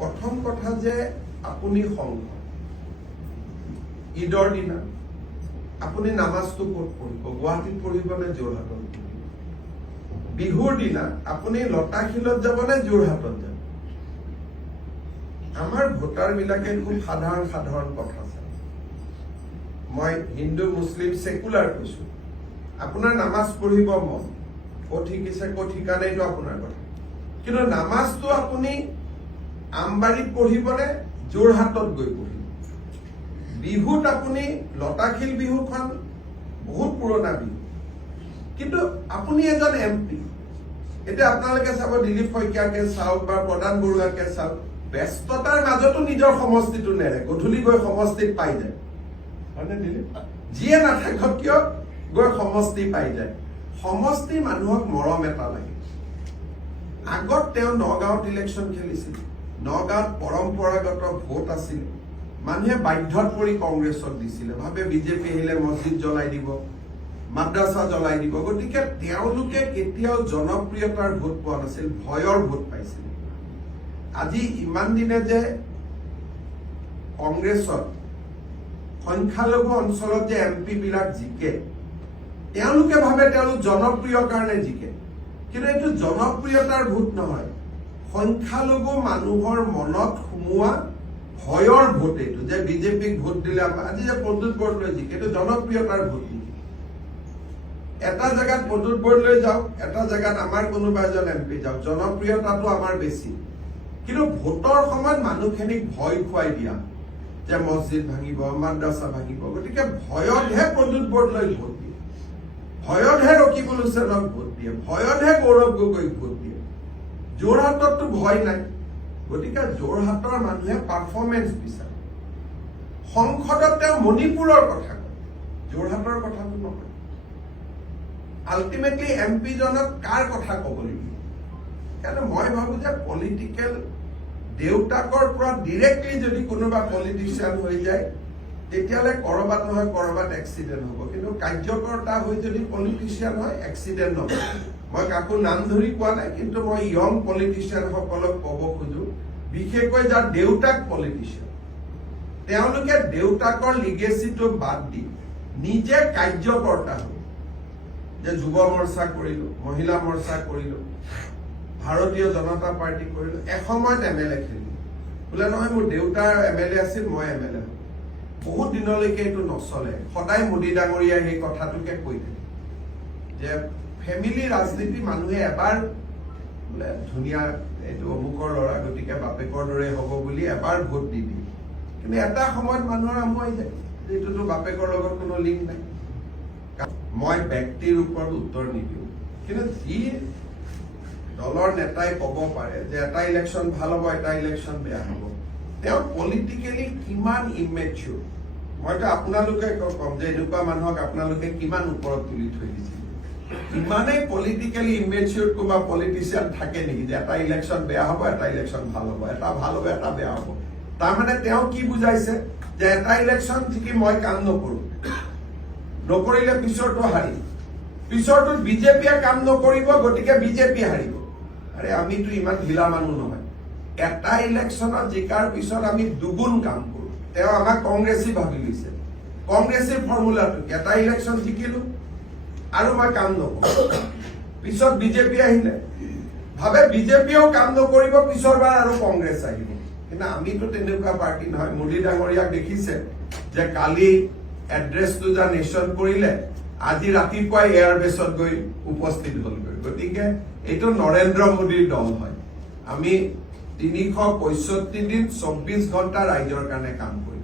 প্ৰথম কথা যে আপুনি সংঘ ঈদৰ দিনা আপুনি নামাজটো ক'ত পঢ়িব? গুৱাহাটীত পঢ়িব নে যোৰহাটত পঢ়িব? বিহুৰ দিনা আপুনি লতাশিলত যাব নে যোৰহাটত যাব? আমাৰ ভোটাৰ বিলাকে খুব সাধাৰণ কথা আছে। মই হিন্দু মুছলিম সেকুলাৰ কৈছো, আপোনাৰ নামাজ পঢ়িব মন, ক'ত শিকিছে ক'ত শিকা নাই এইটো আপোনাৰ কথা, কিন্তু নামাজটো আপুনি আমবাৰীত পঢ়িবনে যোৰহাটত গৈ পঢ়িব? বিহুত আপুনি লতাশিল বিহুখন বহুত পুৰণা বিহু, কিন্তু আপুনি এজন MP, এতিয়া আপোনালোকে চাব দিলীপ শইকীয়াকে চাওক বা প্ৰধান বৰুৱাকে চাওক, ব্যস্ততাৰ মাজতো নিজৰ সমষ্টিটো নেৰে, গধূলি গৈ সমষ্টিত পাই যায়, হয়নে দিলীপ? যিয়ে নাথাকক কিয় গৈ সমষ্টি পাই যায়। সমষ্টি মানুহক মৰম এটা লাগে। আগত তেওঁ নগাঁৱত ইলেকশ্যন খেলিছিল, নগাঁৱত পৰম্পৰাগত ভোট আছিল, মানুহে বাধ্যত পৰি কংগ্ৰেছক দিছিলে, ভাবে বিজেপি আহিলে মছজিদ জ্বলাই দিব, মাদ্ৰাছা জ্বলাই দিব, গতিকে তেওঁলোকে কেতিয়াও জনপ্ৰিয়তাৰ ভোট পোৱা নাছিল, ভয়ৰ ভোট পাইছিল। আজি ইমান দিনে যে কংগ্ৰেছত সংখ্যালঘু অঞ্চলত যে MP বিলাক জিকে, তেওঁলোকে ভাবে তেওঁলোক জনপ্ৰিয় কাৰণে জিকে, কিন্তু এইটো জনপ্ৰিয়তাৰ ভোট নহয়, সংখ্যালঘু মানুহৰ মনত সোমোৱা ভয়ৰ ভোট। এইটো যে বিজেপিক ভোট দিলে আজি যে প্ৰদ্যুৎ বৰদলৈ জিকে, এইটো জনপ্ৰিয়তাৰ ভোট নেকি? এটা জেগাত প্ৰদ্যুৎ বৰদলৈ যাওক, এটা জেগাত আমাৰ কোনোবা এজন MP যাওক, জনপ্ৰিয়তাটো আমাৰ বেছি, কিন্তু ভোটৰ সময়ত মানুহখিনিক ভয় খুৱাই দিয়া যে মছজিদ ভাঙিব, মাদ্ৰাছা ভাঙিব, গতিকে ভয়তহে প্ৰদ্যুৎ বৰদলৈ ভোট দিয়ে, ভয়তহে ৰকিবুল হুছেইনক ভোট দিয়ে, ভয়তহে গৌৰৱ গগৈক ভোট দিয়ে। যোৰহাটততো ভয় নাই, গতিকে যোৰহাটৰ মানুহে পাৰফৰ্মেন্স বিচাৰে। সংসদত তেওঁ মণিপুৰৰ কথা কয়, যোৰহাটৰ কথাটো নকয়। আল্টিমেটলি MP জনক কাৰ কথা ক'ব লাগিব? কাৰণ মই ভাবো যে পলিটিকেল দেউতাকৰ পৰা ডিৰেক্টলি যদি কোনোবা পলিটিচিয়ান হৈ যায়, তেতিয়াহ'লে কৰবাত নহয় কৰবাত এক্সিডেণ্ট হ'ব, কিন্তু কাৰ্যকৰ্তা হৈ যদি পলিটিচিয়ান হয় এক্সিডেণ্ট নহয়। মই কাকো নাম ধৰি কোৱা নাই, কিন্তু মই ইয়ং পলিটিচিয়ানসকলক ক'ব খোজো, বিশেষকৈ যাৰ দেউতাক পলিটিচিয়ান, তেওঁলোকে দেউতাকৰ লিগেচিটো বাদ দি নিজে কাৰ্যকৰ্তা হ'ব। যে যুৱ মৰ্চা কৰিলো, মহিলা মৰ্চা কৰিলো, ভাৰতীয় জনতা পাৰ্টি কৰিলো, এসময়ত MLA খেলিলো, বোলে নহয় মোৰ দেউতাৰ MLA আছিল, মই MLA হলো। বহুত দিনলৈকে এইটো নচলে। সদায় মোদী ডাঙৰীয়াই সেই কথাটোকে কৈ থাকে যে ফেমিলি ৰাজনীতি মানুহে এবাৰ বোলে ধুনীয়া, এইটো অমুকৰ ল'ৰা গতিকে বাপেকৰ দৰে হ'ব বুলি এবাৰ ভোট দি দিয়ে, কিন্তু এটা সময়ত মানুহৰ আমুৱাই যায়, এইটোতো বাপেকৰ লগত কোনো লিংক নাই। মই ব্যক্তিৰ ওপৰত উত্তৰ নিদিওঁ, কিন্তু যি দলৰ নেতাই ক'ব পাৰে যে এটা ইলেকশ্যন ভাল হ'ব, এটা ইলেকশ্যন বেয়া হ'ব, তেওঁ পলিটিকেলি কিমান ইমেচিউৰ। মইতো আপোনালোকে কম যে এনেকুৱা মানুহক আপোনালোকে কিমান ওপৰত তুলি থৈ দিছিল। ইমানেই পলিটিকেলি ইমেচিউৰ কোনোবা পলিটিচিয়ান থাকে নেকি যে এটা ইলেকশ্যন বেয়া হ'ব, এটা ইলেকশ্যন ভাল হ'ব, এটা ভাল হ'ব, এটা বেয়া হ'ব? তাৰমানে তেওঁ কি বুজাইছে যে এটা ইলেকশ্যন ঠিকি মই কাম নকৰো, নকৰিলে পিছৰটো হাৰিম, পিছৰটোত বিজেপিয়ে কাম নকৰিব, গতিকে বিজেপি হাৰিব। আৰে আমিতো ইমান ঢিলা মানুহ নহয়, এটা ইলেকশ্যনত জিকাৰ পিছত আমি দুগুণ কাম কৰো। তেওঁ আমাক কংগ্ৰেছী ভাবি লৈছে, কংগ্ৰেছী ফৰ্মুলাটো এটা ইলেকশ্যন জিকিলো আৰু মই কাম নকৰো, পিছত বিজেপি আহিলে ভাবে বিজেপিয়েও কাম নকৰিব, পিছৰবাৰ আৰু কংগ্ৰেছ আহিব। কিন্তু আমিতো তেনেকুৱা পাৰ্টি নহয়। মোদী ডাঙৰীয়াক দেখিছে যে কালি এড্ৰেছটো যা নেশ্যন কৰিলে, আজি ৰাতিপুৱাই এয়াৰবেছত গৈ উপস্থিত হলগৈ। গতিকে এইটো নৰেন্দ্ৰ মোদীৰ দল হয়। আমি 365 দিন 24 ঘণ্টা ৰাইজৰ কাৰণে কাম কৰিম।